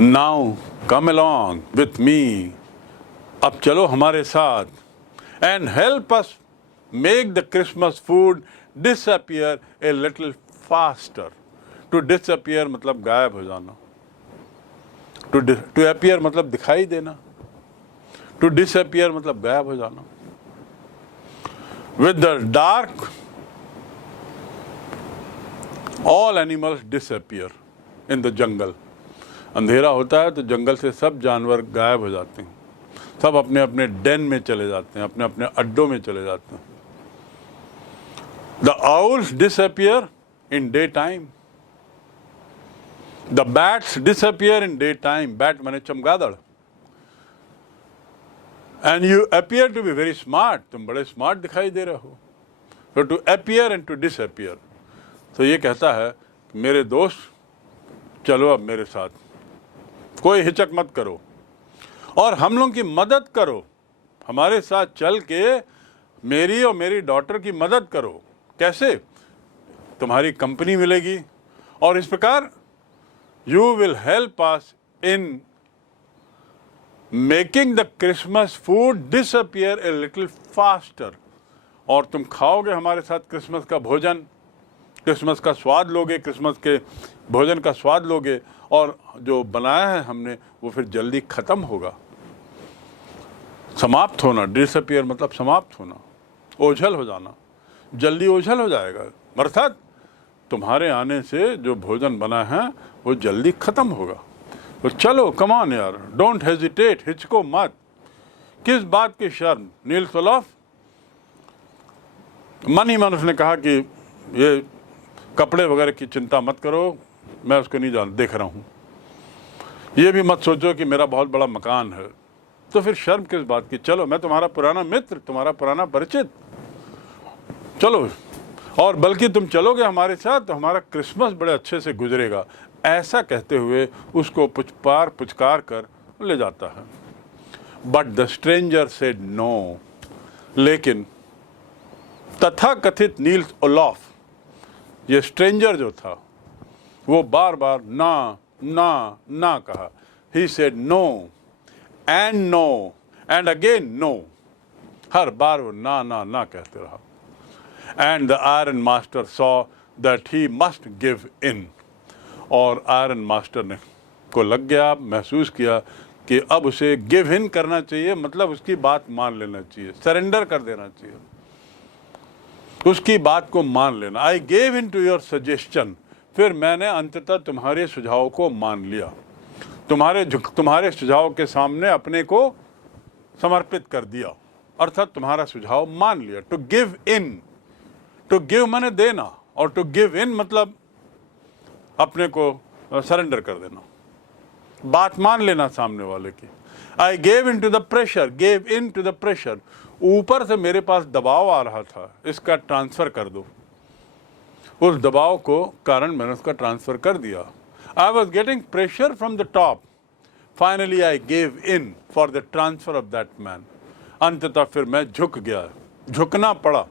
Now come along with me. अब चलो हमारे साथ. And help us make the Christmas food disappear a little faster. To disappear मतलब गायब हो जाना. To appear मतलब दिखाई देना. To disappear मतलब गायब हो जाना. With the dark, all animals disappear in the jungle. अंधेरा होता है तो जंगल से सब जानवर गायब हो जाते हैं. सब अपने अपने डेन में चले जाते हैं, अपने अपने अड्डों में चले जाते हैं. The owls disappear in daytime. The bats disappear in daytime. Bat माने चमगादड़. And you appear to be very smart. तुम बड़े smart दिखाई दे रहे हो. So to appear and to disappear. तो ये कहता है मेरे दोस्त चलो अब मेरे साथ, कोई हिचक मत करो और हम लोग की मदद करो. हमारे साथ चल के मेरी और मेरी डॉटर की मदद करो. कैसे? तुम्हारी कंपनी मिलेगी और इस प्रकार you will help us in making the Christmas food disappear a little faster. और तुम खाओगे हमारे साथ क्रिसमस का भोजन, क्रिसमस का स्वाद लोगे, क्रिसमस के भोजन का स्वाद लोगे और जो बनाया है हमने वो फिर जल्दी ख़त्म होगा. समाप्त होना, डिसअपियर मतलब समाप्त होना, ओझल हो जाना, जल्दी ओझल हो जाएगा. अर्थात तुम्हारे आने से जो भोजन बना है वो जल्दी ख़त्म होगा. तो चलो कम ऑन यार, डोंट हेजिटेट, हिचको मत. किस बात की शर्म? नील्स ओलाफ मन ही मन उसने कहा कि ये कपड़े वगैरह की चिंता मत करो, मैं उसको नहीं देख रहा हूँ. ये भी मत सोचो कि मेरा बहुत बड़ा मकान है. तो फिर शर्म किस बात की? चलो मैं तुम्हारा पुराना मित्र, तुम्हारा पुराना परिचित, चलो. और बल्कि तुम चलोगे हमारे साथ तो हमारा क्रिसमस बड़े अच्छे से गुजरेगा. ऐसा कहते हुए उसको पुचकार कर ले जाता है. But the stranger said no. लेकिन तथा कथित नील्स ओलाफ, ये स्ट्रेंजर जो था, वो बार बार ना ना ना कहा. He said no and again no. हर बार वो ना ना ना कहते रहा. And the iron master saw that he must give in. और आयरन मास्टर ने को लग गया, महसूस किया कि अब उसे गिव इन करना चाहिए, मतलब उसकी बात मान लेना चाहिए, सरेंडर कर देना चाहिए, उसकी बात को मान लेना. I gave in to your suggestion. फिर मैंने अंततः तुम्हारे सुझाव को मान लिया, तुम्हारे सुझाव के सामने अपने को समर्पित कर दिया. अर्थात तुम्हारा सुझाव मान लिया. To give in, to give माने देना और टू गिव इन मतलब अपने को सरेंडर कर देना, बात मान लेना सामने वाले की. I gave in to the pressure, gave in to the pressure. ऊपर से मेरे पास दबाव आ रहा था, इसका ट्रांसफ़र कर दो. उस दबाव को कारण मैंने उसका ट्रांसफ़र कर दिया. I was getting pressure from the top. Finally I gave in for the transfer of that man. अंततः फिर मैं झुक गया, झुकना पड़ा.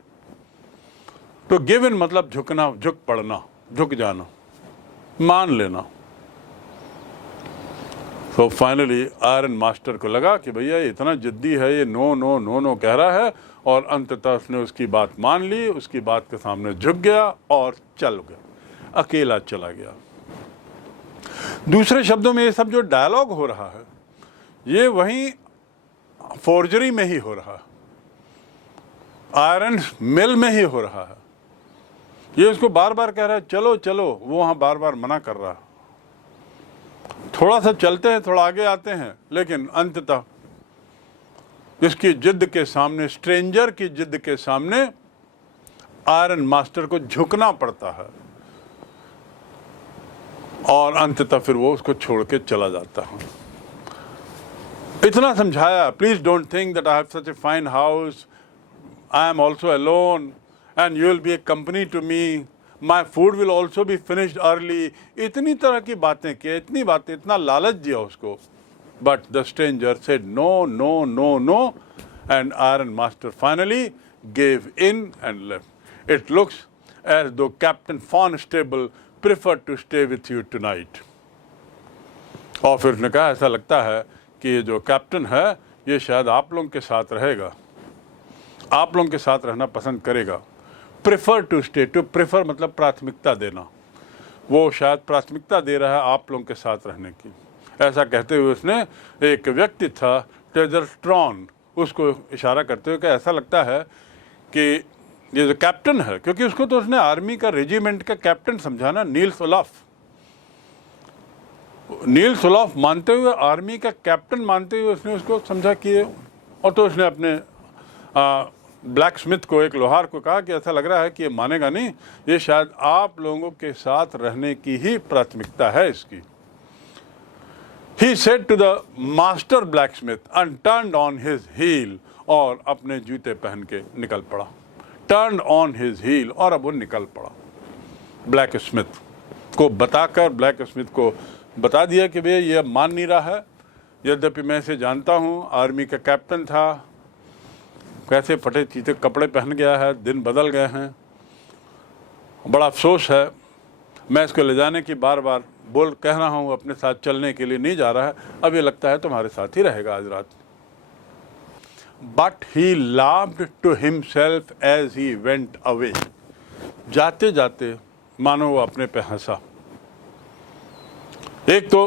तो गिव इन मतलब झुकना, झुक पड़ना, झुक जाना, मान लेना. तो फाइनली आयरन मास्टर को लगा कि भैया ये इतना जिद्दी है, ये नो नो नो नो कह रहा है. और अंततः उसने उसकी बात मान ली, उसकी बात के सामने झुक गया और चल गया, अकेला चला गया. दूसरे शब्दों में ये सब जो डायलॉग हो रहा है ये वहीं फोर्जरी में ही हो रहा है, आयरन मिल में ही हो रहा है. ये उसको बार बार कह रहा है चलो चलो, वो वहाँ बार बार मना कर रहा है. थोड़ा सा चलते हैं, थोड़ा आगे आते हैं, लेकिन अंततः इसकी जिद के सामने, स्ट्रेंजर की जिद के सामने आयरन मास्टर को झुकना पड़ता है. और अंततः फिर वो उसको छोड़ के चला जाता है. इतना समझाया, please don't think that I have such a fine house, I am also alone and you will be a company to me, my food will also be finished early. इतनी तरह की बातें की, इतनी बातें, इतना लालच दिया उसको. But the stranger said no, no, no, no, and Iron Master finally gave in and left. It looks as though Captain Farnstable preferred to stay with you tonight. और फिर उसने कहा ऐसा लगता है कि ये जो कैप्टन है ये शायद आप लोगों के साथ रहेगा, आप लोगों के साथ रहना पसंद करेगा। Prefer to stay, to prefer मतलब प्राथमिकता देना, वो शायद प्राथमिकता दे रहा है आप लोगों के साथ रहने की। ऐसा कहते हुए उसने एक व्यक्ति था टेजरस्ट्रॉन, उसको इशारा करते हुए कि ऐसा लगता है कि ये जो कैप्टन है, क्योंकि उसको तो उसने आर्मी का रेजिमेंट का कैप्टन समझा ना, नील्स ओलाफ मानते हुए, आर्मी का कैप्टन मानते हुए उसने उसको समझा कि, और तो उसने अपने ब्लैक स्मिथ को, एक लोहार को कहा कि ऐसा लग रहा है कि ये मानेगा नहीं, ये शायद आप लोगों के साथ रहने की ही प्राथमिकता है इसकी। He said to the master blacksmith and turned on his heel, और अपने जूते पहन के निकल पड़ा। Turned on his heel, और अब वो निकल पड़ा। ब्लैक स्मिथ को बताकर, ब्लैक स्मिथ को बता दिया कि भैया ये मान नहीं रहा है, यद्यपि मैं इसे जानता हूँ, आर्मी का कैप्टन था, कैसे फटे चीते कपड़े पहन गया है, दिन बदल गए हैं, बड़ा अफसोस है, मैं इसको ले जाने की बार बार कह रहा हूँ, अपने साथ चलने के लिए नहीं जा रहा है, अब ये लगता है तुम्हारे साथ ही रहेगा आज रात। But he laughed to himself as he went away, जाते जाते मानो वो अपने पे हंसा। एक तो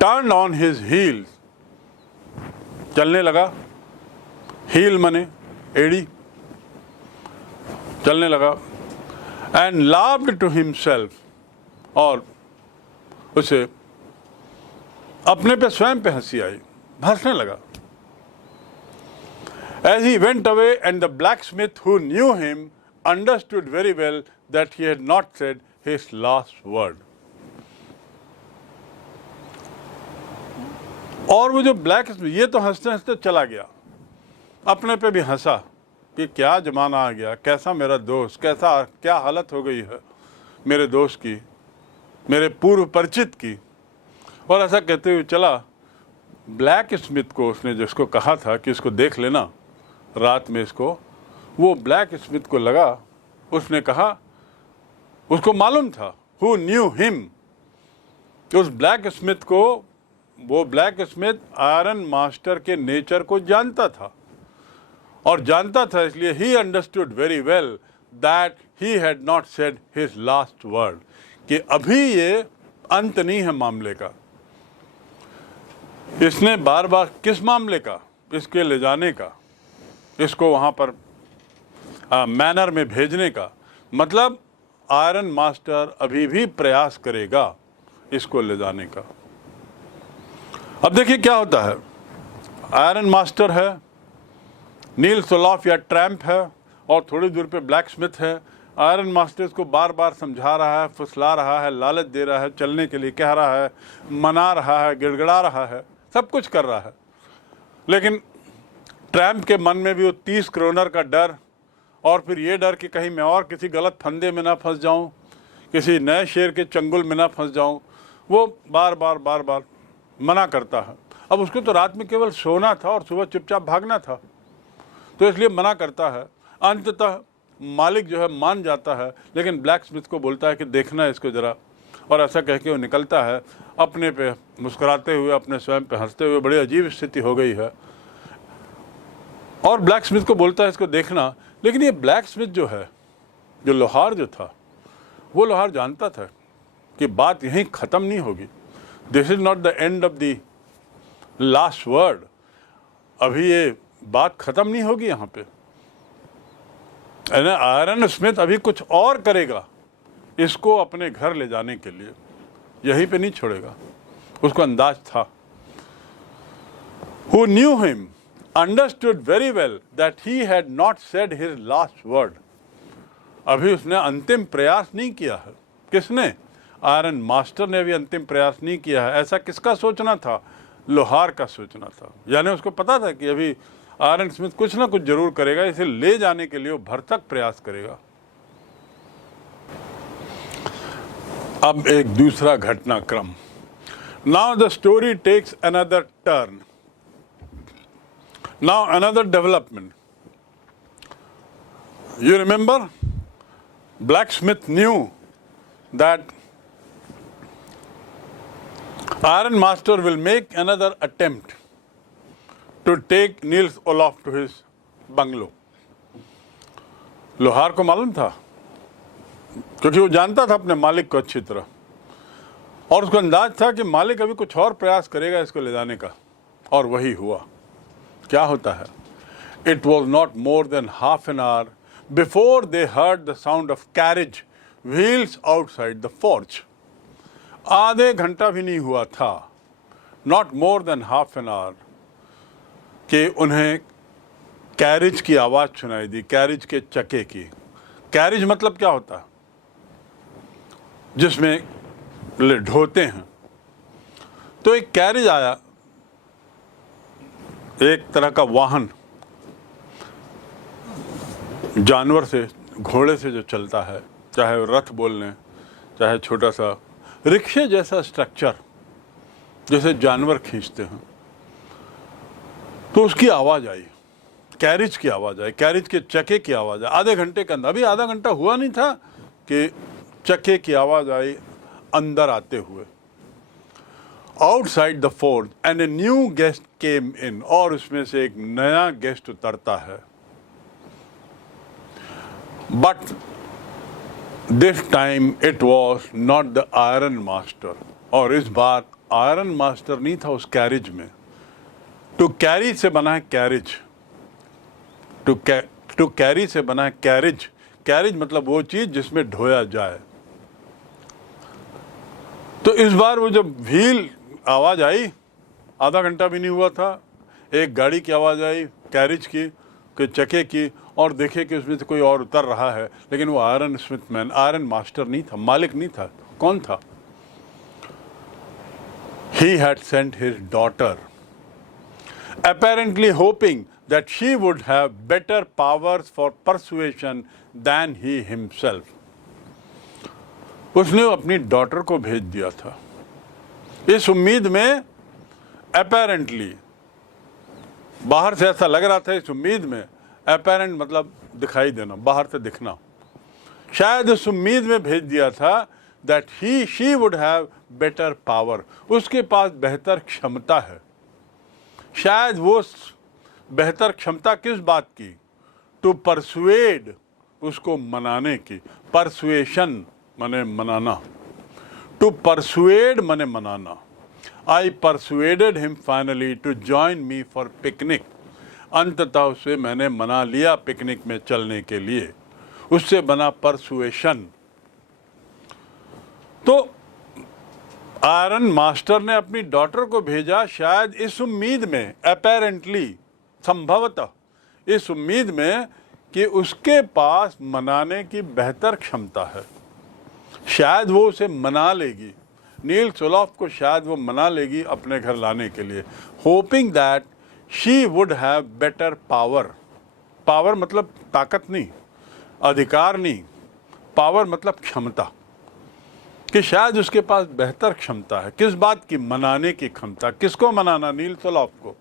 टर्न ऑन हिज हील, चलने लगा, हील मने एड़ी, चलने लगा, एंड लाफ्ड टू हिमसेल्फ, और उसे अपने पे स्वयं पे हंसी आई, हंसने लगा। As he went away, and the blacksmith who knew him understood very well that he had not said his last word. और वो जो ब्लैक स्मिथ, ये तो हंसते हंसते चला गया, अपने पे भी हंसा कि क्या जमाना आ गया, कैसा मेरा दोस्त, कैसा क्या हालत हो गई है मेरे दोस्त की, मेरे पूर्व परिचित की। और ऐसा कहते हुए चला। ब्लैक स्मिथ को उसने जिसको कहा था कि इसको देख लेना रात में इसको, वो ब्लैक स्मिथ को लगा, उसने कहा, उसको मालूम था, हु न्यू हिम, उस ब्लैक स्मिथ को, वो ब्लैक स्मिथ आयरन मास्टर के नेचर को जानता था, और जानता था इसलिए he understood very well that he had not said his last word, कि अभी ये अंत नहीं है मामले का। इसने बार बार किस मामले का, इसके ले जाने का, इसको वहाँ पर मैनर में भेजने का, मतलब आयरन मास्टर अभी भी प्रयास करेगा इसको ले जाने का। अब देखिए क्या होता है, आयरन मास्टर है, नील्स ओलाफ या ट्रैम्प है, और थोड़ी दूर पे ब्लैक स्मिथ है। आयरन मास्टर को बार बार समझा रहा है, फुसला रहा है, लालच दे रहा है, चलने के लिए कह रहा है, मना रहा है, गिड़गिड़ा रहा है, सब कुछ कर रहा है, लेकिन ट्रैम्प के मन में भी वो 30 क्रोनर का डर, और फिर ये डर कि कहीं मैं और किसी गलत फंदे में ना फंस जाऊं, किसी नए शेर के चंगुल में ना फंस जाऊं, वो बार बार मना करता है। अब उसको तो रात में केवल सोना था और सुबह चुपचाप भागना था, तो इसलिए मना करता है। अंततः मालिक जो है मान जाता है, लेकिन ब्लैक स्मिथ को बोलता है कि देखना इसको ज़रा, और ऐसा कह के वो निकलता है, अपने पे मुस्कुराते हुए, अपने स्वयं पे हंसते हुए। बड़ी अजीब स्थिति हो गई है। और ब्लैक स्मिथ को बोलता है इसको देखना, लेकिन ये ब्लैक स्मिथ जो है, जो लोहार जो था, वो लोहार जानता था कि बात यहीं ख़त्म नहीं होगी। This is not the end of the last word, अभी ये बात ख़त्म नहीं होगी यहाँ पे। आयरन स्मिथ अभी कुछ और करेगा इसको अपने घर ले जाने के लिए, यहीं पे नहीं छोड़ेगा, उसको अंदाज था। Who knew him understood very well that he had not said his last word. अभी उसने अंतिम प्रयास नहीं किया है। किसने? आयरन मास्टर ने अभी अंतिम प्रयास नहीं किया है। ऐसा किसका सोचना था? लोहार का सोचना था। यानी उसको पता था कि अभी आयरन स्मिथ कुछ ना कुछ जरूर करेगा, इसे ले जाने के लिए वो भरसक प्रयास करेगा। अब एक दूसरा घटनाक्रम। Now the story takes another turn. Now another development. You remember, blacksmith knew that Iron Master will make another attempt to take Niels Olaf to his bungalow. लोहार को मालूम था, क्योंकि वो जानता था अपने मालिक को अच्छी तरह, और उसको अंदाज था कि मालिक अभी कुछ और प्रयास करेगा इसको ले जाने का, और वही हुआ। क्या होता है? It was not more than half an hour before they heard the sound of carriage wheels outside the forge. आधे घंटा भी नहीं हुआ था, not more than half an hour, कि उन्हें कैरिज की आवाज़ सुनाई दी, कैरिज के चक्के की। कैरिज मतलब क्या होता है? जिसमें ढोते हैं। तो एक कैरिज आया, एक तरह का वाहन, जानवर से, घोड़े से जो चलता है, चाहे रथ बोल लें, चाहे छोटा सा रिक्शे जैसा स्ट्रक्चर, जैसे जानवर खींचते हैं। तो उसकी आवाज़ आई, कैरिज की आवाज़ आई, कैरिज के चक्के की आवाज़ आई। आधे घंटे के अंदर, अभी आधा घंटा हुआ नहीं था कि चक्के की आवाज़ आई अंदर आते हुए। Outside the forge and a new guest came in, और उसमें से एक नया गेस्ट उतरता है। But this time it was not the iron master, और इस बार आयरन मास्टर नहीं था उस कैरिज में। टू कैरी से बना है कैरिज, टू कैरी से बना है कैरिज। कैरिज मतलब वो चीज जिसमें ढोया जाए। तो इस बार वो जब व्हील आवाज आई, आधा घंटा भी नहीं हुआ था, एक गाड़ी की आवाज आई, कैरिज की, के चक्के की, और देखे कि उसमें से कोई और उतर रहा है। लेकिन वो आयरन स्मिथमैन, आयरन मास्टर नहीं था, मालिक नहीं था। कौन था? He had sent his daughter, apparently hoping that she would have better powers for persuasion than he himself. उसने अपनी डॉटर को भेज दिया था इस उम्मीद में, apparently, बाहर से ऐसा लग रहा था, इस उम्मीद में, apparent मतलब दिखाई देना, बाहर से दिखना, शायद इस उम्मीद में भेज दिया था that she would have better power, उसके पास बेहतर क्षमता है। शायद वो बेहतर क्षमता किस बात की? टू परसुएड, उसको मनाने की। परसुएशन माने मनाना, टू परसुएड माने मनाना। I persuaded him finally to join me for picnic, अंततः उसे मैंने मना लिया पिकनिक में चलने के लिए। उससे बना परसुएशन। तो आयरन मास्टर ने अपनी डॉटर को भेजा शायद इस उम्मीद में, अपेरेंटली, संभवतः इस उम्मीद में कि उसके पास मनाने की बेहतर क्षमता है। शायद वो उसे मना लेगी, नील्स ओलाफ को शायद वो मना लेगी अपने घर लाने के लिए। Hoping that she would have better power. Power मतलब ताकत नहीं, अधिकार नहीं, पावर मतलब क्षमता, कि शायद उसके पास बेहतर क्षमता है। किस बात की? मनाने की क्षमता। किसको मनाना? नील्स ओलाफ को।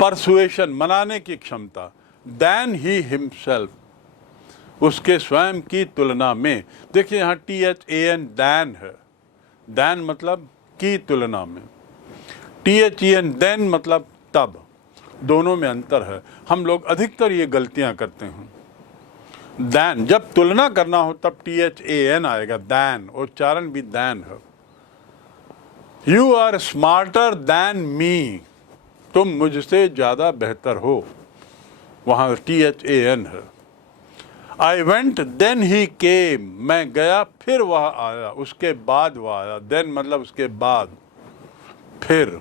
परसुएशन, मनाने की क्षमता। दैन ही हिमसेल्फ, उसके स्वयं की तुलना में। देखिए यहाँ THAN दैन है। दैन मतलब की तुलना में। THEN देन मतलब तब। दोनों में अंतर है। हम लोग अधिकतर ये गलतियां करते हैं। दैन, जब तुलना करना हो तब THAN आएगा, दैन, उच्चारण भी दैन है। You are smarter than me, तुम मुझसे ज्यादा बेहतर हो, वहां THAN है। आई वेंट देन ही केम, मैं गया फिर वह आया, उसके बाद वह आया। देन मतलब उसके बाद, फिर,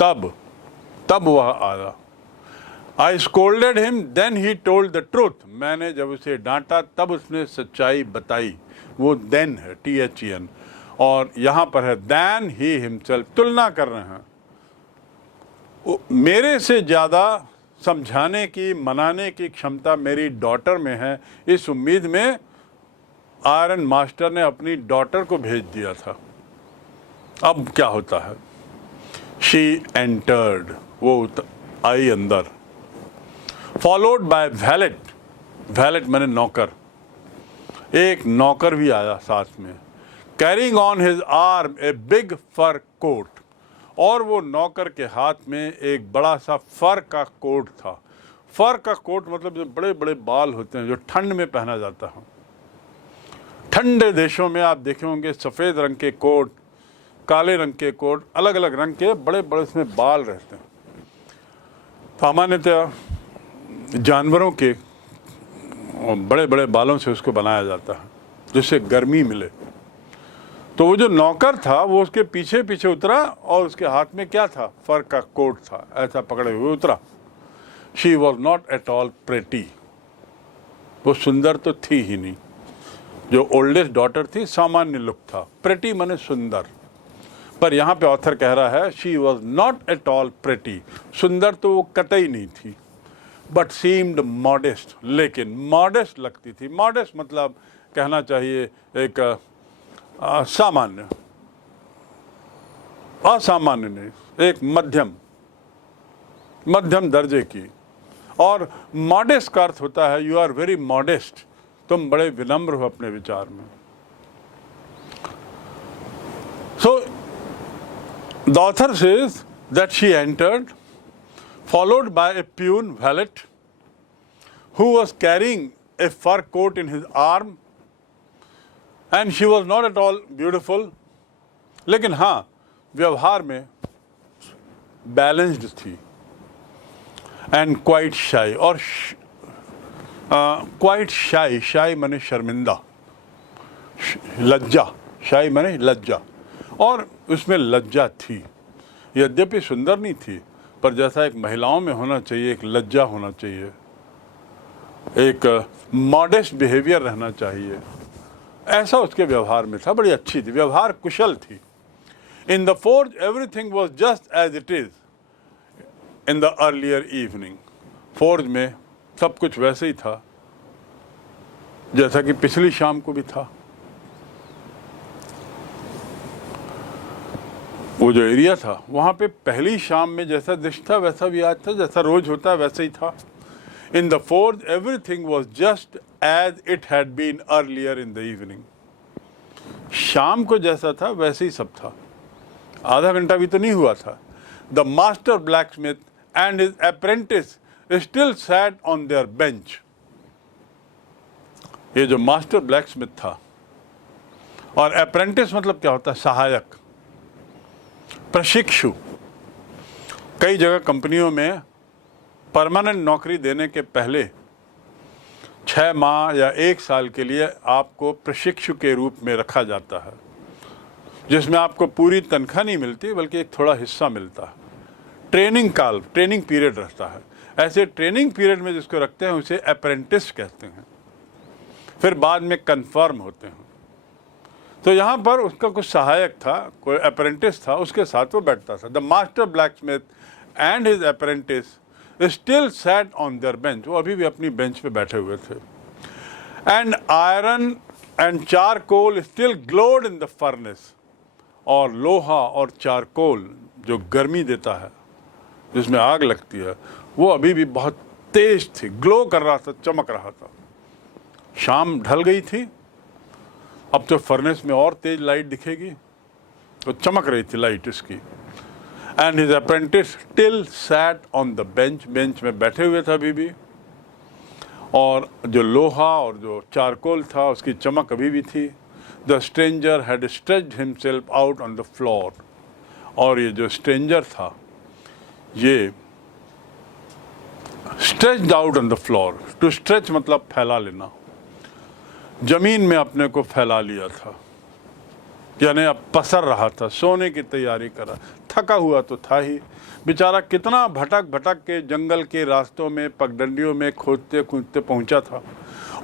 तब वह आया। I scolded him then he told the truth, मैंने जब उसे डांटा तब उसने सच्चाई बताई। वो देन है, THEN, और यहाँ पर है दैन ही हिमसेल्फ। तुलना कर रहे हैं, मेरे से ज़्यादा समझाने की, मनाने की क्षमता मेरी डॉटर में है। इस उम्मीद में आयरन मास्टर ने अपनी डॉटर को भेज दिया था। अब क्या होता है? शी एंटर्ड, वो आई अंदर। फॉलोड बाय वैलेट, वैलेट मैंने नौकर, एक नौकर भी आया साथ में। Carrying on his arm a big fur coat, और वो नौकर के हाथ में एक बड़ा सा फर का कोट था। फर का कोट मतलब जो बड़े बड़े बाल होते हैं जो ठंड में पहना जाता है। ठंडे देशों में आप देखे होंगे सफ़ेद रंग के कोट, काले रंग के कोट, अलग अलग रंग के बड़े बड़े उसमें बाल रहते हैं। सामान्यतः जानवरों के बड़े बड़े बालों से उसको बनाया जाता है जिससे गर्मी मिले। तो वो जो नौकर था वो उसके पीछे पीछे उतरा और उसके हाथ में क्या था? फर का कोट था, ऐसा पकड़े हुए उतरा। She was not at all pretty, वो सुंदर तो थी ही नहीं। जो ओल्डेस्ट डॉटर थी सामान्य लुक था, प्रेटी माने सुंदर। पर यहाँ पे ऑथर कह रहा है she was not at all pretty, सुंदर तो वो कतई नहीं थी। बट सीम्ड मॉडेस्ट, लेकिन मॉडेस्ट लगती थी। मॉडेस्ट मतलब कहना चाहिए एक सामान्य, असामान्य नहीं, एक मध्यम दर्जे की। और मॉडेस्ट का अर्थ होता है यू आर वेरी मॉडेस्ट, तुम बड़े विनम्र हो अपने विचार में। So the author says that she entered followed by a peon valet who was carrying a fur coat in his arm, and she was not at all beautiful, लेकिन हाँ व्यवहार में बैलेंस्ड थी, and quite shy, और quite shy माने शर्मिंदा, लज्जा, shy माने लज्जा, और उसमें लज्जा थी। यद्यपि सुंदर नहीं थी पर जैसा एक महिलाओं में होना चाहिए, एक लज्जा होना चाहिए, एक मॉडेस्ट बिहेवियर रहना चाहिए, ऐसा उसके व्यवहार में था। बड़ी अच्छी थी, व्यवहार कुशल थी। In the forge everything was just as it is in the earlier evening, forge में सब कुछ वैसे ही था जैसा कि पिछली शाम को भी था। वो जो एरिया था वहाँ पे पहली शाम में जैसा दृश्य था वैसा भी आज था, जैसा रोज होता है वैसे ही था। In the forge everything was just as it had been earlier in the evening, शाम को जैसा था वैसे ही सब था, आधा घंटा भी तो नहीं हुआ था। The master black Smith and his apprentice still sat on their bench, ये जो मास्टर ब्लैक स्मिथ था, और अप्रेंटिस मतलब क्या होता है? सहायक, प्रशिक्षु। कई जगह कंपनियों में परमानेंट नौकरी देने के पहले 6 माह या 1 साल के लिए आपको प्रशिक्षु के रूप में रखा जाता है, जिसमें आपको पूरी तनख्वाह नहीं मिलती बल्कि एक थोड़ा हिस्सा मिलता है। ट्रेनिंग काल, ट्रेनिंग पीरियड रहता है। ऐसे ट्रेनिंग पीरियड में जिसको रखते हैं उसे अप्रेंटिस कहते हैं, फिर बाद में कन्फर्म होते हैं। तो यहाँ पर उसका कुछ सहायक था, कोई अप्रेंटिस था, उसके साथ वो बैठता था। The master black Smith and his apprentice still sat on their bench, वो अभी भी अपनी बेंच पे बैठे हुए थे। And iron and charcoal still glowed in the furnace, और लोहा और चारकोल जो गर्मी देता है, जिसमें आग लगती है, वो अभी भी बहुत तेज थी, ग्लो कर रहा था, चमक रहा था। शाम ढल गई थी, अब तो फर्नेस में और तेज लाइट दिखेगी, तो चमक रही थी लाइट इसकी। And his apprentice still sat on the bench, bench में बैठे हुए थे अभी भी, और जो लोहा और जो चारकोल था उसकी चमक अभी भी थी। The stranger had stretched himself out on the floor, और ये जो स्ट्रेंजर था ये stretched out on the floor, to stretch मतलब फैला लेना, जमीन में अपने को फैला लिया था, यानी अब पसर रहा था, सोने की तैयारी कर रहा। थका हुआ तो था ही बेचारा, कितना भटक भटक के जंगल के रास्तों में पगडंडियों में खोदते कूदते पहुंचा था,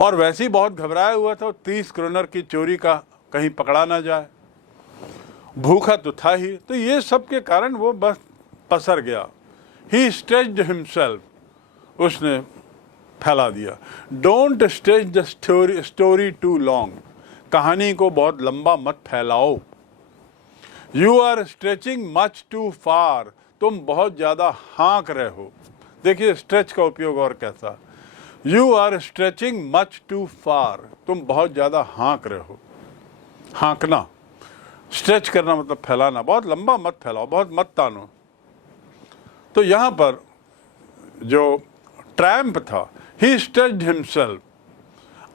और वैसे ही बहुत घबराया हुआ था 30 क्रोनर की चोरी का कहीं पकड़ा ना जाए। भूखा तो था ही, तो ये सब के कारण वो बस पसर गया। ही स्ट्रेच्ड हिमसेल्फ, उसने फैला दिया। Don't stretch the story too long, कहानी को बहुत लंबा मत फैलाओ। You are stretching much too far, तुम बहुत ज़्यादा हाँक रहे हो। देखिए स्ट्रेच का उपयोग और कैसा, you are stretching much too far, तुम बहुत ज़्यादा हाँक रहे हो। हाँकना स्ट्रेच करना मतलब फैलाना, बहुत लंबा मत फैलाओ, बहुत मत तानो। तो यहाँ पर जो ट्रैम्प था, he stretched himself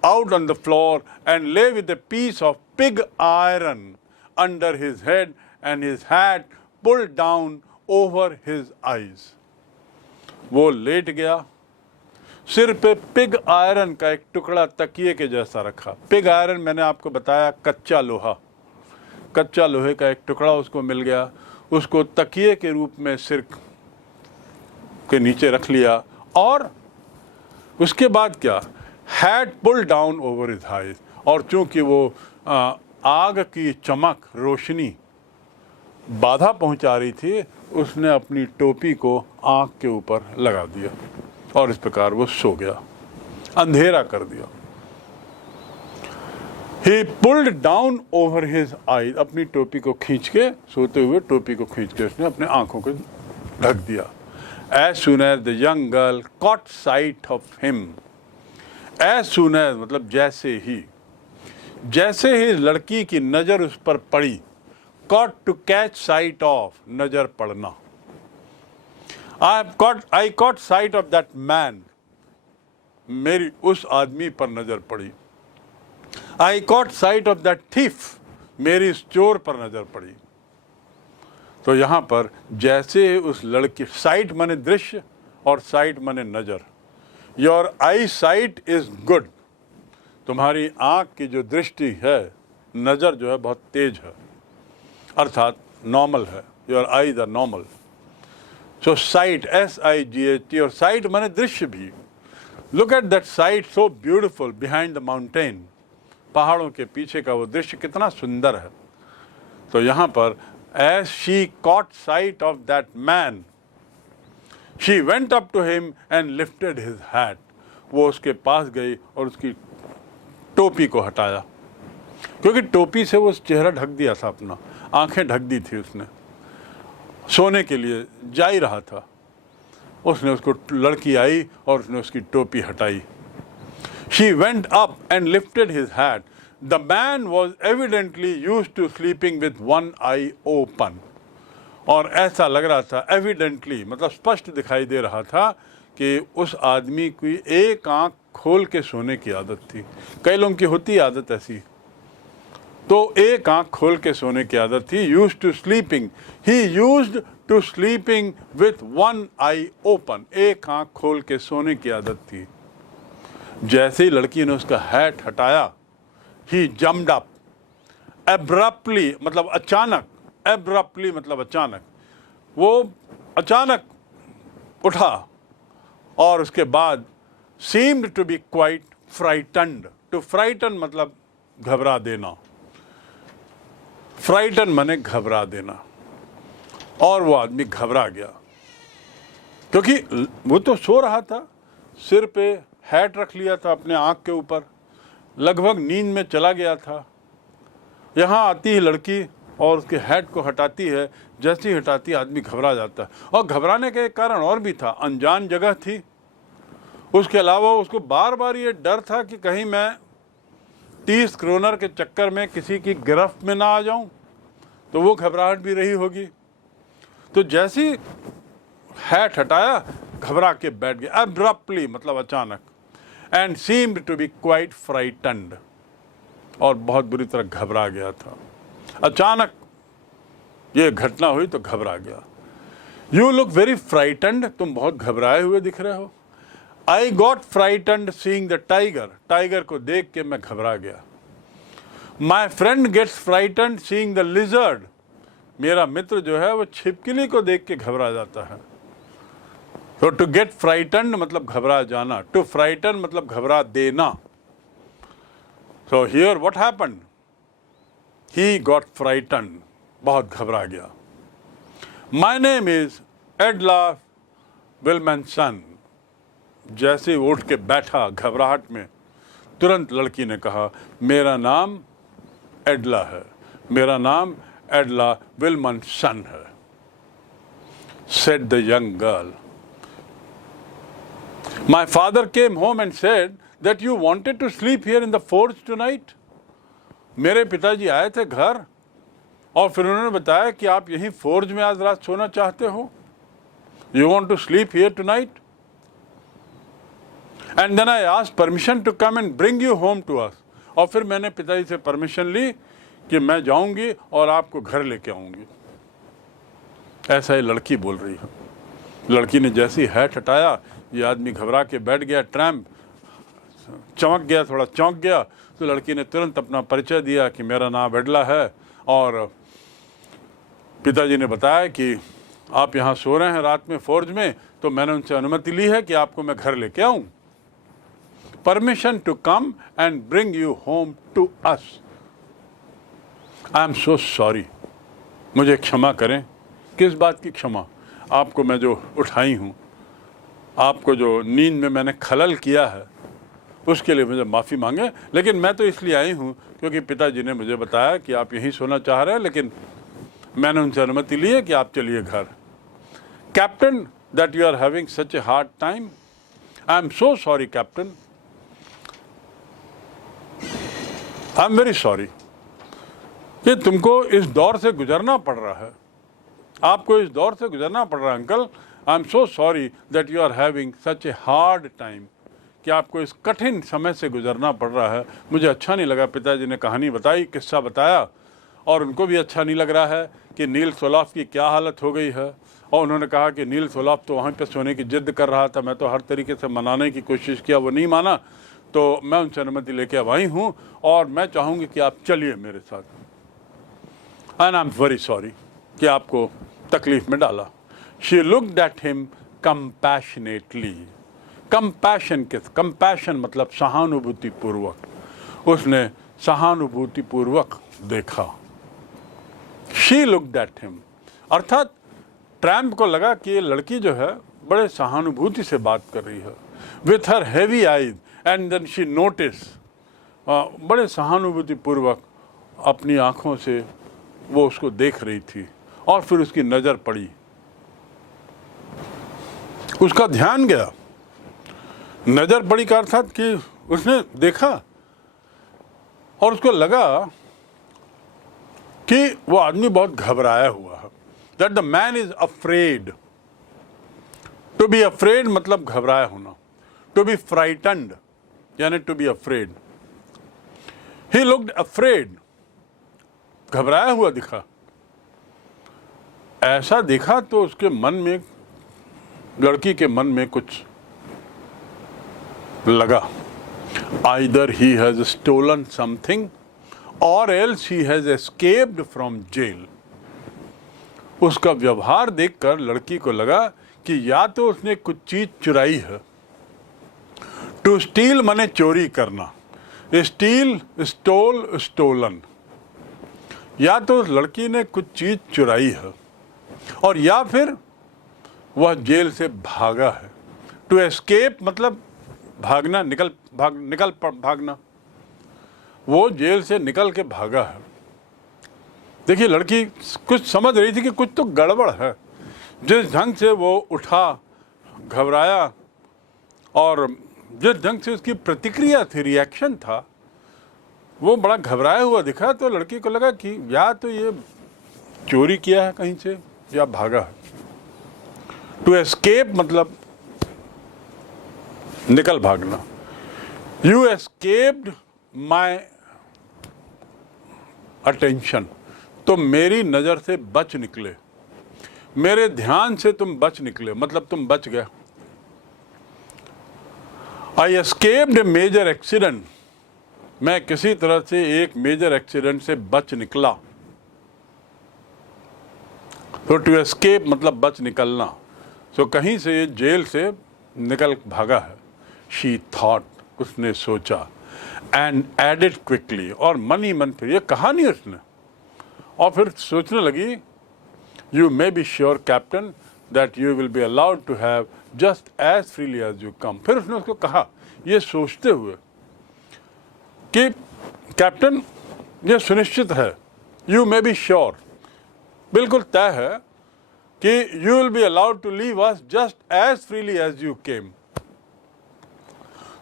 out on the floor and lay with a piece of pig iron under his head and his hat pulled down over his eyes. वो लेट गया, सिर पे पिग आयरन का एक टुकड़ा तकिए के जैसा रखा। पिग आयरन मैंने आपको बताया कच्चा लोहा, कच्चा लोहे का एक टुकड़ा उसको मिल गया, उसको तकिए के रूप में सिर के नीचे रख लिया। और उसके बाद क्या, had pull down over his eyes, और चूंकि वो आग की चमक, रोशनी बाधा पहुंचा रही थी, उसने अपनी टोपी को आँख के ऊपर लगा दिया और इस प्रकार वो सो गया, अंधेरा कर दिया। He pulled down over his eyes, अपनी टोपी को खींच के, सोते हुए टोपी को खींच के उसने अपने आंखों को ढक दिया। As soon as the young girl caught sight of him, as soon as मतलब जैसे ही लड़की की नजर उस पर पड़ी, caught to catch sight of, नजर पड़ना। I caught sight of that man, मेरी उस आदमी पर नजर पड़ी। I caught sight of that thief, मेरी इस चोर पर नजर पड़ी। तो यहाँ पर जैसे उस लड़की, साइट माने दृश्य और साइट माने नजर। Your I site is good, तुम्हारी आँख की जो दृष्टि है, नज़र जो है बहुत तेज है, अर्थात नॉर्मल है। Your eyes are normal. So sight, SIGHT, और साइट माने दृश्य भी। Look at that sight so beautiful behind the mountain, पहाड़ों के पीछे का वो दृश्य कितना सुंदर है। तो यहाँ पर as she caught sight of that man, she went up to him and lifted his hat. वो उसके पास गई और उसकी टोपी को हटाया, क्योंकि टोपी से वो चेहरा ढक दिया था अपना, आंखें ढक दी थी उसने, सोने के लिए जा ही रहा था। उसने उसको, लड़की आई और उसने उसकी टोपी हटाई। She went up and lifted his hat. The man was evidently used to sleeping with one eye open. और ऐसा लग रहा था, evidently मतलब स्पष्ट दिखाई दे रहा था कि उस आदमी की एक आंख खोल के सोने की आदत थी। कई लोगों की होती है आदत ऐसी, तो एक आंख खोल के सोने की आदत थी। Used to sleeping, he used to sleeping with one eye open, एक आंख खोल के सोने की आदत थी। जैसे ही लड़की ने उसका हैट हटाया, he jumped up abruptly मतलब अचानक, abruptly मतलब अचानक, वो अचानक उठा और उसके बाद seemed to be quite frightened, to frighten मतलब घबरा देना, frighten माने घबरा देना, और वो आदमी घबरा गया क्योंकि वो तो सो रहा था, सिर पे हैट रख लिया था अपने आँख के ऊपर, लगभग नींद में चला गया था। यहाँ आती है लड़की और उसके हैट को हटाती है, जैसे ही हटाती है आदमी घबरा जाता है। और घबराने का एक कारण और भी था, अनजान जगह थी, उसके अलावा उसको बार बार ये डर था कि कहीं मैं 30 क्रोनर के चक्कर में किसी की गिरफ्त में ना आ जाऊं, तो वो घबराहट भी रही होगी। तो जैसे ही हैट हटाया, घबरा के बैठ गया, अब्रप्टली मतलब अचानक, and seemed to be quite frightened, और बहुत बुरी तरह घबरा गया था। अचानक ये घटना हुई तो घबरा गया। You look very frightened, तुम बहुत घबराए हुए दिख रहे हो। I got frightened seeing the tiger, tiger को देख के मैं घबरा गया। My friend gets frightened seeing the lizard, मेरा मित्र जो है वो छिपकली को देख के घबरा जाता है। तो टू गेट फ्राइटन्ड मतलब घबरा जाना, टू फ्राइटन मतलब घबरा देना। So here what happened, he got frightened, बहुत घबरा गया। My name is एडला विल्मनसन। जैसे उठ के बैठा घबराहट में, तुरंत लड़की ने कहा, मेरा नाम एडला है, मेरा नाम एडला विल्मनसन है। Said the young girl, my father came home and said that you wanted to sleep here in the forge tonight. मेरे पिताजी आए थे घर और फिर उन्होंने बताया कि आप यहीं फोर्ज में आज रात सोना चाहते हो, you want to sleep here tonight, and then I asked permission to come and bring you home to us. और फिर मैंने पिताजी से परमिशन ली कि मैं जाऊंगी और आपको घर लेके आऊंगी। ऐसा ही लड़की बोल रही है। लड़की ने जैसी हैट हटाया, ये आदमी घबरा के बैठ गया, ट्रैम्प चमक गया, थोड़ा चौंक गया। तो लड़की ने तुरंत अपना परिचय दिया कि मेरा नाम एडला है, और पिताजी ने बताया कि आप यहाँ सो रहे हैं रात में फोर्ज में, तो मैंने उनसे अनुमति ली है कि आपको मैं घर लेके आऊँ, permission to come and bring you home to us. I am so sorry, मुझे क्षमा करें। किस बात की क्षमा? आपको मैं जो उठाई हूँ, आपको जो नींद में मैंने खलल किया है, उसके लिए मुझे माफ़ी मांगे। लेकिन मैं तो इसलिए आई हूँ क्योंकि पिताजी ने मुझे बताया कि आप यहीं सोना चाह रहे हैं, लेकिन मैंने उनसे अनुमति ली है कि आप चलिए घर। Captain, that you are having such a hard time, I am so sorry captain, I am very sorry कि तुमको इस दौर से गुजरना पड़ रहा है, आपको इस दौर से गुजरना पड़ रहा है uncle. I am so sorry that you are having such a hard time, कि आपको इस कठिन समय से गुजरना पड़ रहा है। मुझे अच्छा नहीं लगा, पिताजी ने कहानी बताई, किस्सा बताया, और उनको भी अच्छा नहीं लग रहा है कि नील सोलाफ की क्या हालत हो गई है। और उन्होंने कहा कि नील सोलाफ तो वहाँ पे सोने की जिद कर रहा था, मैं तो हर तरीके से मनाने की कोशिश किया, वो नहीं माना, तो मैं उनसे अनुमति लेके अब आई हूँ और मैं चाहूँगी कि आप चलिए मेरे साथ। And I am very sorry कि आपको तकलीफ में डाला। She looked at him compassionately. Compassion compassion मतलब सहानुभूति पूर्वक, उसने सहानुभूति पूर्वक देखा। शी लुक्ड एट हिम, अर्थात ट्रैम्प को लगा कि ये लड़की जो है बड़े सहानुभूति से बात कर रही है, with her heavy eyes, and then she notice, बड़े सहानुभूति पूर्वक अपनी आंखों से वो उसको देख रही थी। और फिर उसकी नज़र पड़ी, उसका ध्यान गया, नज़र पड़ी का अर्थात कि उसने देखा और उसको लगा कि वो आदमी बहुत घबराया हुआ है। That the man is afraid. To be afraid मतलब घबराया होना, टू बी फ्राइटन्ड यानी to be afraid. He looked afraid, घबराया हुआ दिखा। ऐसा देखा तो उसके मन में, लड़की के मन में कुछ लगा। Either he has stolen something or else he has escaped from jail. उसका व्यवहार देखकर लड़की को लगा कि या तो उसने कुछ चीज चुराई है। टू स्टील माने चोरी करना, स्टील, स्टोल, स्टोलन। या तो उस लड़की ने कुछ चीज चुराई है और या फिर वह जेल से भागा है। टू एस्केप मतलब भागना, भागना। वो जेल से निकल के भागा है। देखिए, लड़की कुछ समझ रही थी कि कुछ तो गड़बड़ है। जिस ढंग से वो उठा, घबराया, और जिस ढंग से उसकी प्रतिक्रिया थी, रिएक्शन था, वो बड़ा घबराया हुआ दिखा। तो लड़की को लगा कि या तो ये चोरी किया है कहीं से या भागा है। टू एस्केप मतलब निकल भागना। यू एस्केप्ड माई अटेंशन, तुम मेरी नज़र से बच निकले, मेरे ध्यान से तुम बच निकले, मतलब तुम बच गए। आई एस्केप्ड ए मेजर एक्सीडेंट, मैं किसी तरह से एक मेजर एक्सीडेंट से बच निकला। तो टू एस्केप मतलब बच निकलना। तो कहीं से जेल से निकल भागा है। शी थॉट, उसने सोचा, एंड एडेड क्विकली, और मन ही मन फिर ये कहा नहीं उसने, और फिर सोचने लगी, you may be sure captain that you will be allowed to have just as freely as you come. फिर उसने उसको कहा ये सोचते हुए कि कैप्टन ये सुनिश्चित है, यू मे बी श्योर, बिल्कुल तय है कि you will be allowed to leave us just as freely as you came.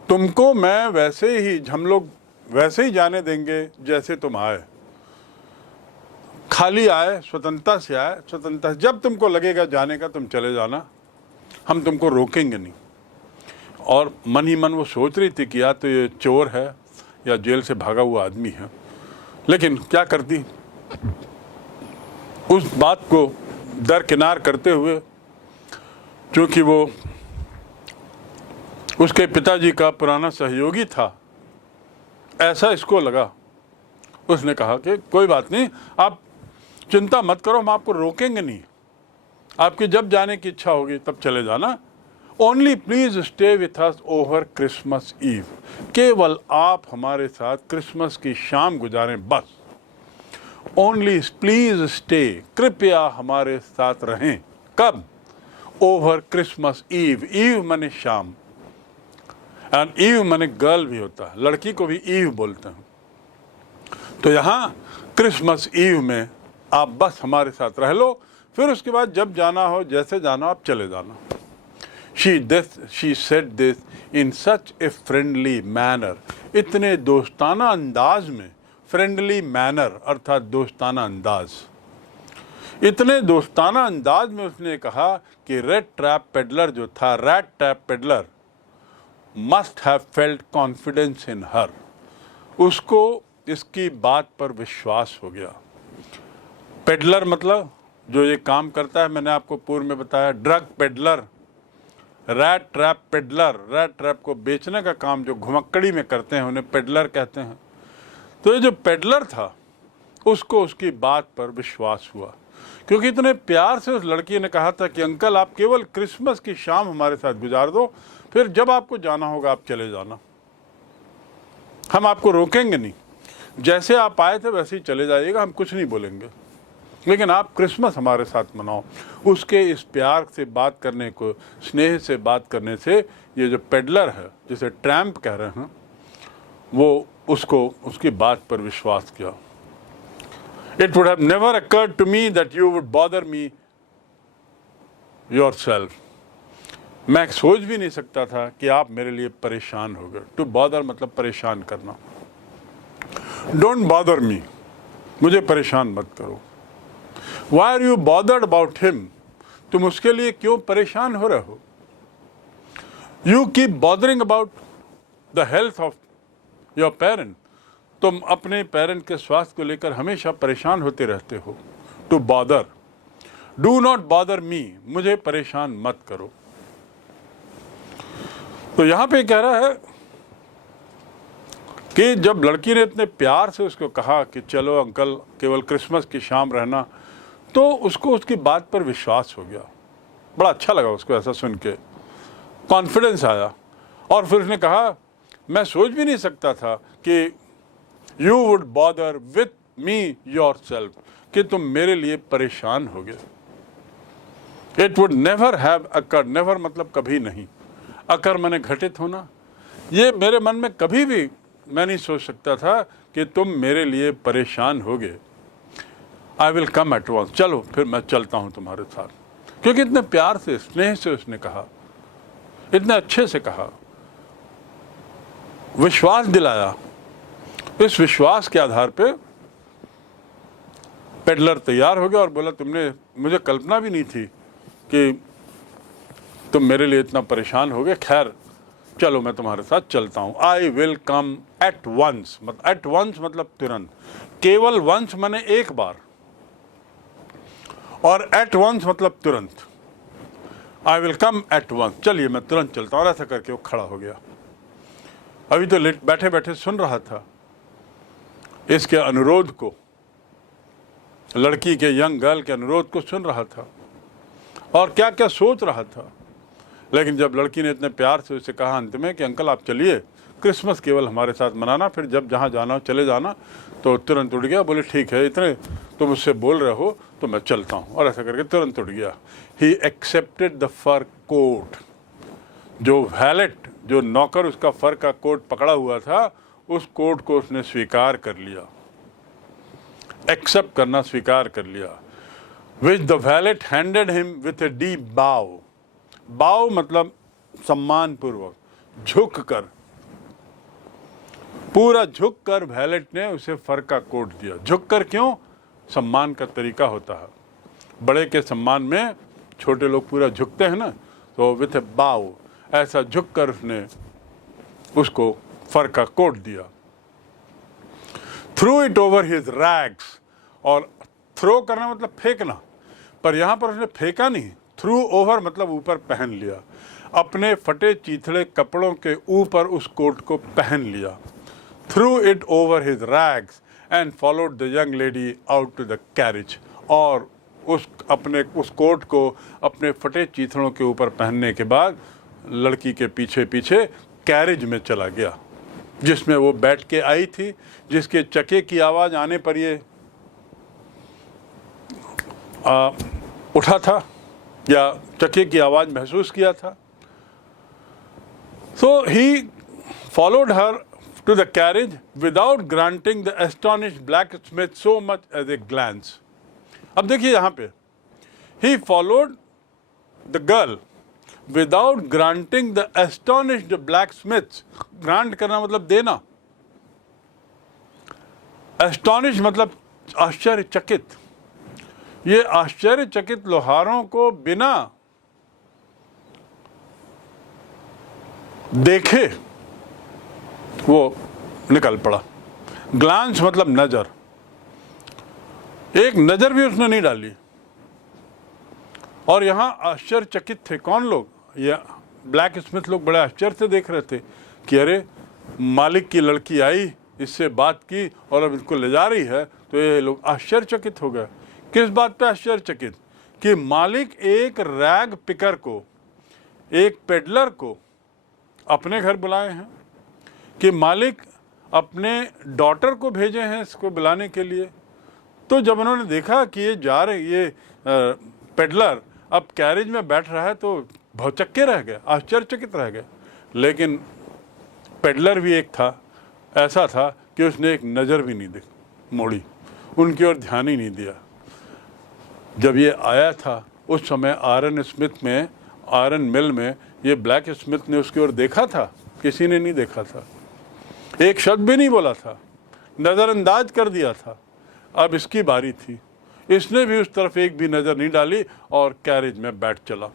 तुमको मैं वैसे ही, हम लोग वैसे ही जाने देंगे जैसे तुम आए। खाली आए, स्वतंत्रता से आए, स्वतंत्रता से। जब तुमको लगेगा जाने का तुम चले जाना, हम तुमको रोकेंगे नहीं। और मन ही मन वो सोच रही थी कि या तो ये चोर है या जेल से भागा हुआ आदमी है, लेकिन क्या करती, उस बात को दरकिनार करते हुए, क्योंकि वो उसके पिताजी का पुराना सहयोगी था, ऐसा इसको लगा। उसने कहा कि कोई बात नहीं, आप चिंता मत करो, हम आपको रोकेंगे नहीं, आपकी जब जाने की इच्छा होगी तब चले जाना। Only please stay with us over Christmas eve, केवल आप हमारे साथ क्रिसमस की शाम गुजारें बस। ओनली प्लीज स्टे, कृपया हमारे साथ रहें। कब? Over Christmas ewe. ईव माने शाम, एंड ईव माने गर्ल भी होता है, लड़की को भी ईव बोलते हैं। तो यहाँ क्रिसमस ईव में आप बस हमारे साथ रह लो, फिर उसके बाद जब जाना हो, जैसे जाना आप चले जाना। She said this in such a friendly manner, इतने दोस्ताना अंदाज में, फ्रेंडली मैनर अर्थात दोस्ताना अंदाज, इतने दोस्ताना अंदाज में उसने कहा कि रेड ट्रैप पेडलर जो था, rat trap peddler, must have felt confidence in her, उसको इसकी बात पर विश्वास हो गया। पेडलर मतलब जो ये काम करता है, मैंने आपको पूर्व में बताया, drug peddler, rat trap peddler, rat trap को बेचने का काम जो घुमक्कड़ी में करते हैं उन्हें पेडलर कहते हैं। तो ये जो पेडलर था उसको उसकी बात पर विश्वास हुआ, क्योंकि इतने प्यार से उस लड़की ने कहा था कि अंकल आप केवल क्रिसमस की शाम हमारे साथ गुजार दो, फिर जब आपको जाना होगा आप चले जाना, हम आपको रोकेंगे नहीं, जैसे आप आए थे वैसे ही चले जाइएगा, हम कुछ नहीं बोलेंगे, लेकिन आप क्रिसमस हमारे साथ मनाओ। उसके इस प्यार से बात करने को, स्नेह से बात करने से ये जो पेडलर है, जिसे ट्रैम्प कह रहे हैं, वो उसको उसकी बात पर विश्वास किया। It would have never occurred to me that you would bother me yourself, मैं सोच भी नहीं सकता था कि आप मेरे लिए परेशान हो गए। टू बॉदर मतलब परेशान करना। डोंट बॉदर मी, मुझे परेशान मत करो। Why are you bothered about him? तुम उसके लिए क्यों परेशान हो रहे हो? You keep bothering about the health of your parent. तुम अपने पेरेंट के स्वास्थ्य को लेकर हमेशा परेशान होते रहते हो। To bother. Do not bother me. मुझे परेशान मत करो। तो यहाँ पे कह रहा है कि जब लड़की ने इतने प्यार से उसको कहा कि चलो अंकल केवल क्रिसमस की शाम रहना, तो उसको उसकी बात पर विश्वास हो गया। बड़ा अच्छा लगा उसको ऐसा सुन के, कॉन्फिडेंस आया। और फिर उसने कहा मैं सोच भी नहीं सकता था कि you would bother with me yourself, कि तुम मेरे लिए परेशान हो गए। It would never have occurred, never मतलब कभी नहीं, अकर मैंने घटित होना, ये मेरे मन में कभी भी मैं नहीं सोच सकता था कि तुम मेरे लिए परेशान होगे। I will come at once, चलो फिर मैं चलता हूँ तुम्हारे साथ। क्योंकि इतने प्यार से, स्नेह से उसने कहा, इतने अच्छे से कहा, विश्वास दिलाया। इस विश्वास के आधार पे पेडलर तैयार हो गया और बोला तुमने, मुझे कल्पना भी नहीं थी कि तुम मेरे लिए इतना परेशान हो गए, खैर चलो मैं तुम्हारे साथ चलता हूँ। I will come at once, at once मतलब तुरंत, केवल वंस माने एक बार, और एट वंस मतलब तुरंत। I will come at once, चलिए मैं तुरंत चलता हूँ। ऐसा करके वो खड़ा हो गया। अभी तो बैठे बैठे सुन रहा था इसके अनुरोध को, लड़की के, यंग गर्ल के अनुरोध को सुन रहा था और क्या क्या सोच रहा था। लेकिन जब लड़की ने इतने प्यार से उसे कहा अंत में कि अंकल आप चलिए, क्रिसमस केवल हमारे साथ मनाना, फिर जब जहाँ जाना हो चले जाना, तो तुरंत उठ गया। बोले ठीक है, इतने तुम मुझसे बोल रहे हो तो मैं चलता हूँ। और ऐसा करके तुरंत उठ गया। He accepted the fur coat, जो वैलेट, जो नौकर उसका फर का कोट पकड़ा हुआ था, उस कोट को उसने स्वीकार कर लिया, एक्सेप्ट करना स्वीकार कर लिया। Which the wallet handed him with a deep बाव, बाव मतलब सम्मान पूर्वक, झुक कर, पूरा झुक कर वैलेट ने उसे फर का कोट दिया। झुक कर क्यों? सम्मान का तरीका होता है। बड़े के सम्मान में छोटे लोग पूरा झुकते हैं ना, तो विथ ए बाव ऐसा झुक कर उसने उसको फर का कोट दिया। Through it over his rags, और थ्रो करना मतलब फेंकना, पर यहाँ पर उसने फेंका नहीं, थ्रू ओवर मतलब ऊपर पहन लिया, अपने फटे चीथड़े कपड़ों के ऊपर उस कोट को पहन लिया। Threw it over his rags and followed the young lady out to the carriage, और उस कोट को अपने फटे चीथड़ों के ऊपर पहनने के बाद लड़की के पीछे पीछे कैरिज में चला गया, जिसमें वो बैठ के आई थी, जिसके चक्के की आवाज़ आने पर ये उठा था या चक्के की आवाज़ महसूस किया था। So he followed her to the carriage without granting the astonished blacksmith so much as a glance. अब देखिए यहाँ पे, he followed the girl without granting the astonished blacksmith. grant करना मतलब देना, astonish मतलब आश्चर्यचकित। ये आश्चर्यचकित लोहारों को बिना देखे वो निकल पड़ा। ग्लांस मतलब नजर, एक नजर भी उसने नहीं डाली। और यहां आश्चर्यचकित थे कौन लोग? ये ब्लैक स्मिथ लोग बड़े आश्चर्य से देख रहे थे कि अरे मालिक की लड़की आई, इससे बात की और अब इसको ले जा रही है। तो ये लोग आश्चर्यचकित हो गए। किस बात पे आश्चर्यचकित? कि मालिक एक रैग पिकर को, एक पेडलर को अपने घर बुलाए हैं, कि मालिक अपने डॉटर को भेजे हैं इसको बुलाने के लिए। तो जब उन्होंने देखा कि ये पेडलर अब कैरेज में बैठ रहा है तो भौचक्के रह गए, आश्चर्यचकित रह गए। लेकिन पेडलर भी एक था, ऐसा था कि उसने एक नज़र भी नहीं मोड़ी, उनकी ओर ध्यान ही नहीं दिया। जब ये आया था उस समय आयरन मिल में ये ब्लैक स्मिथ ने उसकी ओर देखा था? किसी ने नहीं देखा था, एक शब्द भी नहीं बोला था, नज़रअंदाज कर दिया था। अब इसकी बारी थी, इसने भी उस तरफ एक भी नज़र नहीं डाली और कैरेज में बैठ चला।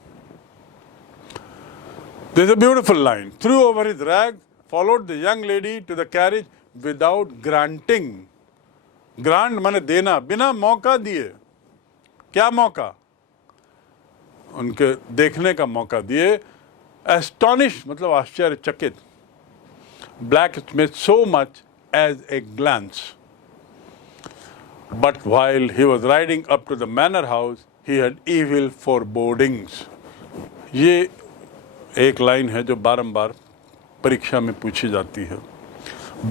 There is a beautiful line. Threw over his rag, followed the young lady to the carriage without granting. Grant माने देना, बिना मौका दिए। क्या मौका? उनके देखने का मौका दिए। एस्टॉनिश मतलब आश्चर्यचकित। Black Smith so much as a glance. But while he was riding up to the manor house, he had evil forebodings. ये एक लाइन है जो बारंबार परीक्षा में पूछी जाती है।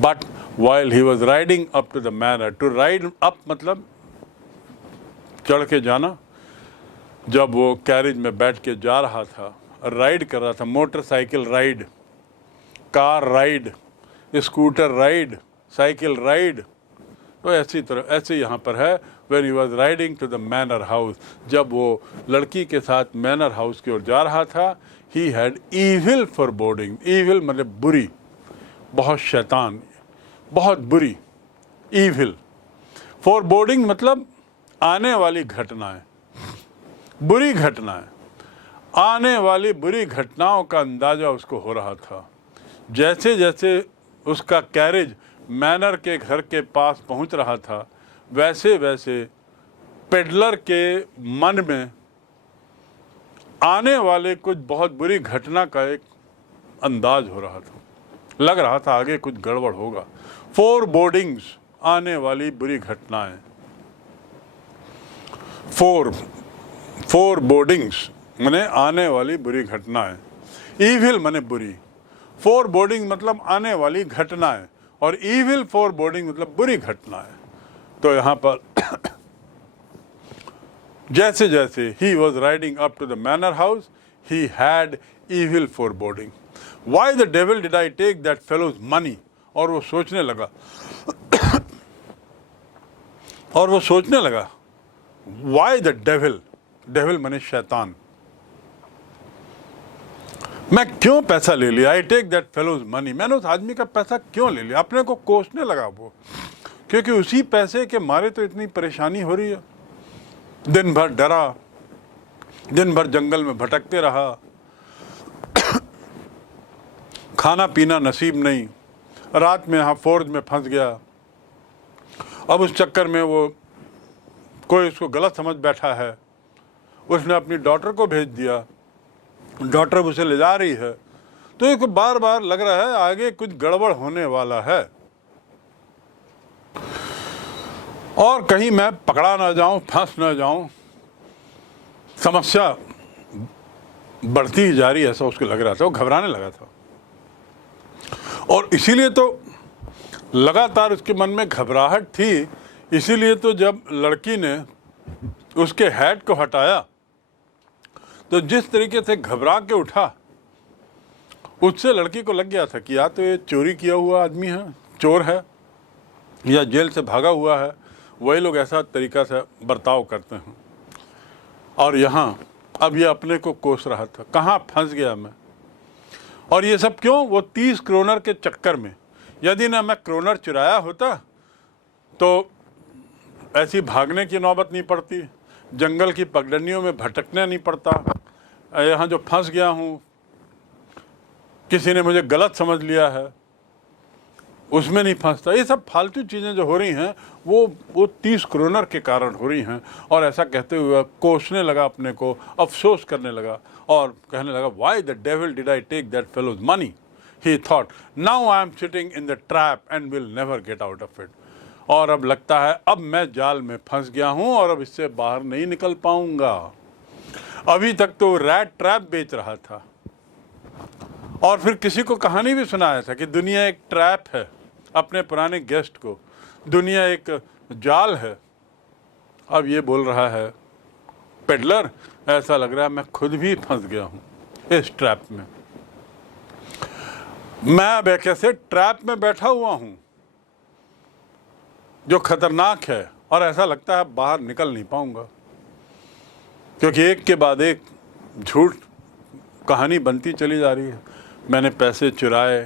But while he was riding up to the manor, to ride up मतलब चढ़ के जाना। जब वो कैरेज में बैठ के जा रहा था, राइड कर रहा था, motorcycle ride, car ride, scooter ride, cycle ride, तो ऐसे यहाँ पर है। When he was riding to the manor house, जब वो लड़की के साथ मैनर हाउस की ओर जा रहा था, he had evil foreboding. evil मतलब बुरी, बहुत शैतान, बहुत बुरी, evil. foreboding मतलब आने वाली घटनाएं, बुरी घटनाएं, आने वाली बुरी घटनाओं का अंदाजा उसको हो रहा था। जैसे जैसे उसका कैरेज मैनर के घर के पास पहुंच रहा था, वैसे वैसे पेडलर के मन में आने वाले कुछ बहुत बुरी घटना का एक अंदाज हो रहा था। लग रहा था आगे कुछ गड़बड़ होगा। फोरबोर्डिंग्स, आने वाली बुरी घटनाएं। फोरबोर्डिंग्स माने आने वाली बुरी घटनाएं। ईविल माने बुरी, फोरबोर्डिंग मतलब आने वाली घटनाएं, और ईविल फोरबोर्डिंग मतलब बुरी घटनाएं। तो यहाँ पर जैसे जैसे he was riding up to the manor house, he had evil foreboding. Why the devil did I take that fellow's money? और वो सोचने लगा, why the devil? devil माने शैतान, मैं क्यों पैसा ले लिया? I take that fellow's money. मैंने उस आदमी का पैसा क्यों ले लिया? अपने को कोसने लगा वो क्योंकि उसी पैसे के मारे तो इतनी परेशानी हो रही है। दिन भर डरा, दिन भर जंगल में भटकते रहा, खाना पीना नसीब नहीं, रात में यहाँ फौज में फंस गया। अब उस चक्कर में वो कोई उसको गलत समझ बैठा है, उसने अपनी डॉटर को भेज दिया, डॉटर उसे ले जा रही है, तो इसको बार बार लग रहा है आगे कुछ गड़बड़ होने वाला है और कहीं मैं पकड़ा ना जाऊं, फंस ना जाऊं, समस्या बढ़ती ही जा रही है, ऐसा उसको लग रहा था। वो घबराने लगा था और इसीलिए तो लगातार उसके मन में घबराहट थी। इसीलिए तो जब लड़की ने उसके हेड को हटाया तो जिस तरीके से घबरा के उठा, उससे लड़की को लग गया था कि या तो ये चोरी किया हुआ आदमी है, चोर है, या जेल से भागा हुआ है। वही लोग ऐसा तरीका से बर्ताव करते हैं। और यहाँ अब ये अपने को कोस रहा था, कहाँ फंस गया मैं। और ये सब क्यों? वो 30 क्रोनर के चक्कर में। यदि ना मैं क्रोनर चुराया होता तो ऐसी भागने की नौबत नहीं पड़ती, जंगल की पगडंडियों में भटकने नहीं पड़ता। यहाँ जो फंस गया हूँ, किसी ने मुझे गलत समझ लिया है, उसमें नहीं फंसता। ये सब फालतू चीज़ें जो हो रही हैं वो 30 क्रोनर के कारण हो रही हैं। और ऐसा कहते हुए कोसने लगा अपने को, अफसोस करने लगा और कहने लगा, why the devil did I take that fellow's money, he thought, now I am sitting in the trap and will never get out of it. और अब लगता है अब मैं जाल में फंस गया हूँ और अब इससे बाहर नहीं निकल पाऊंगा। अभी तक तो रैट ट्रैप बेच रहा था और फिर किसी को कहानी भी सुनाया था कि दुनिया एक ट्रैप है, अपने पुराने गेस्ट को, दुनिया एक जाल है। अब ये बोल रहा है पेडलर, ऐसा लग रहा है मैं खुद भी फंस गया हूँ इस ट्रैप में। मैं अब एक ऐसे ट्रैप में बैठा हुआ हूँ जो खतरनाक है और ऐसा लगता है बाहर निकल नहीं पाऊंगा, क्योंकि एक के बाद एक झूठ कहानी बनती चली जा रही है। मैंने पैसे चुराए,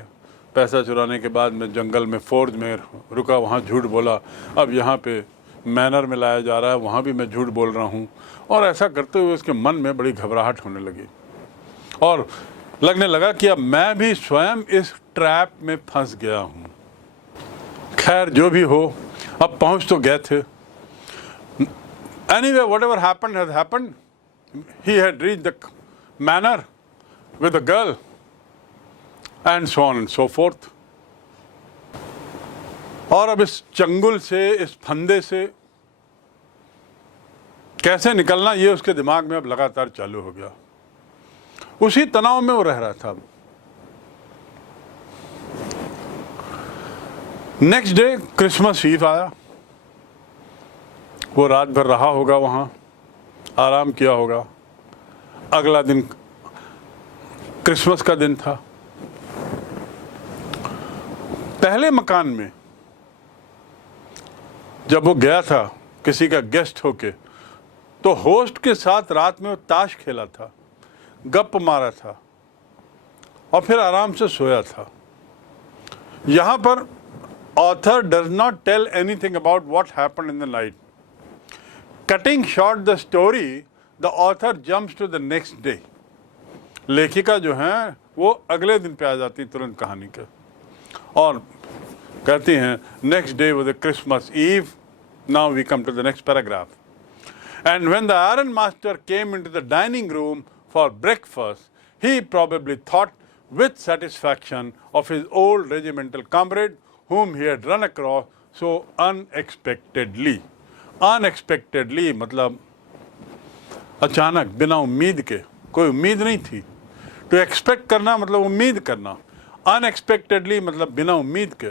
पैसा चुराने के बाद मैं जंगल में फोर्ज में रुका, वहाँ झूठ बोला। अब यहाँ पे मैनर में लाया जा रहा है, वहाँ भी मैं झूठ बोल रहा हूँ। और ऐसा करते हुए उसके मन में बड़ी घबराहट होने लगी और लगने लगा कि अब मैं भी स्वयं इस ट्रैप में फंस गया हूँ। खैर जो भी हो, अब पहुँच तो गए थे। Anyway, whatever happened has happened. He had reached the manor with a girl and so on and so forth. और अब इस चंगुल से, इस फंदे से कैसे निकलना, ये उसके दिमाग में अब लगातार चालू हो गया। उसी तनाव में वो रह रहा था। नेक्स्ट डे क्रिसमस ईव आया। वो रात भर रहा होगा वहाँ, आराम किया होगा। अगला दिन क्रिसमस का दिन था। पहले मकान में जब वो गया था किसी का गेस्ट होके, तो होस्ट के साथ रात में वो ताश खेला था, गप मारा था और फिर आराम से सोया था। यहाँ पर author does not tell anything about what happened in the night. Cutting short the story, the author jumps to the next day. लेखिका जो हैं वो अगले दिन पे आ जाती तुरंत कहानी के और कहती हैं, next day was the Christmas eve, now we come to the next paragraph. And when the iron master came into the dining room for breakfast, he probably thought with satisfaction of his old regimental comrade whom he had run across so unexpectedly. Unexpectedly मतलब अचानक, बिना उम्मीद के, कोई उम्मीद नहीं थी। तो एक्सपेक्ट करना मतलब उम्मीद करना, अनएक्सपेक्टेडली मतलब बिना उम्मीद के।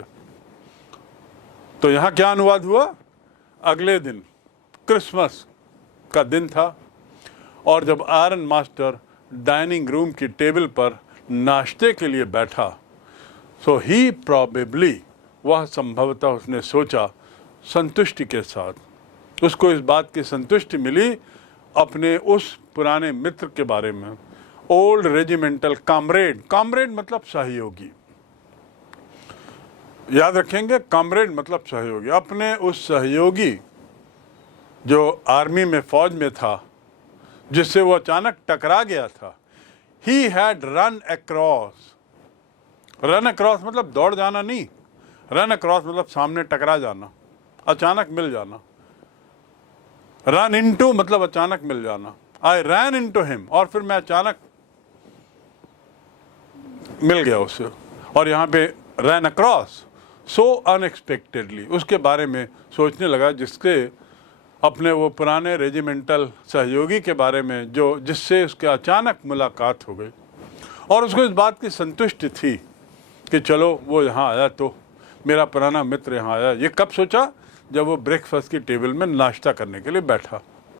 तो यहाँ क्या अनुवाद हुआ? अगले दिन क्रिसमस का दिन था और जब आयरन मास्टर डाइनिंग रूम की टेबल पर नाश्ते के लिए बैठा, सो ही प्रॉबेबली, वह संभवतः उसने सोचा संतुष्टि के साथ, उसको इस बात की संतुष्टि मिली अपने उस पुराने मित्र के बारे में, ओल्ड रेजिमेंटल कॉमरेड। कॉमरेड मतलब सहयोगी। याद रखेंगे, कॉमरेड मतलब सहयोगी। अपने उस सहयोगी जो आर्मी में, फौज में था, जिससे वो अचानक टकरा गया था, he had run across. Run across मतलब दौड़ जाना नहीं, रन अक्रॉस मतलब सामने टकरा जाना, अचानक मिल जाना। रन इनटू मतलब अचानक मिल जाना। आई रैन इनटू हिम, और फिर मैं अचानक मिल गया उससे। और यहाँ पे रैन अक्रॉस, सो अनएक्सपेक्टेडली, उसके बारे में सोचने लगा, जिसके अपने वो पुराने रेजिमेंटल सहयोगी के बारे में जो जिससे उसके अचानक मुलाकात हो गई। और उसको इस बात की संतुष्टि थी कि चलो वो यहाँ आया तो मेरा पुराना मित्र यहाँ आया। ये कब सोचा? जब वो ब्रेकफास्ट की टेबल में नाश्ता करने के लिए बैठा।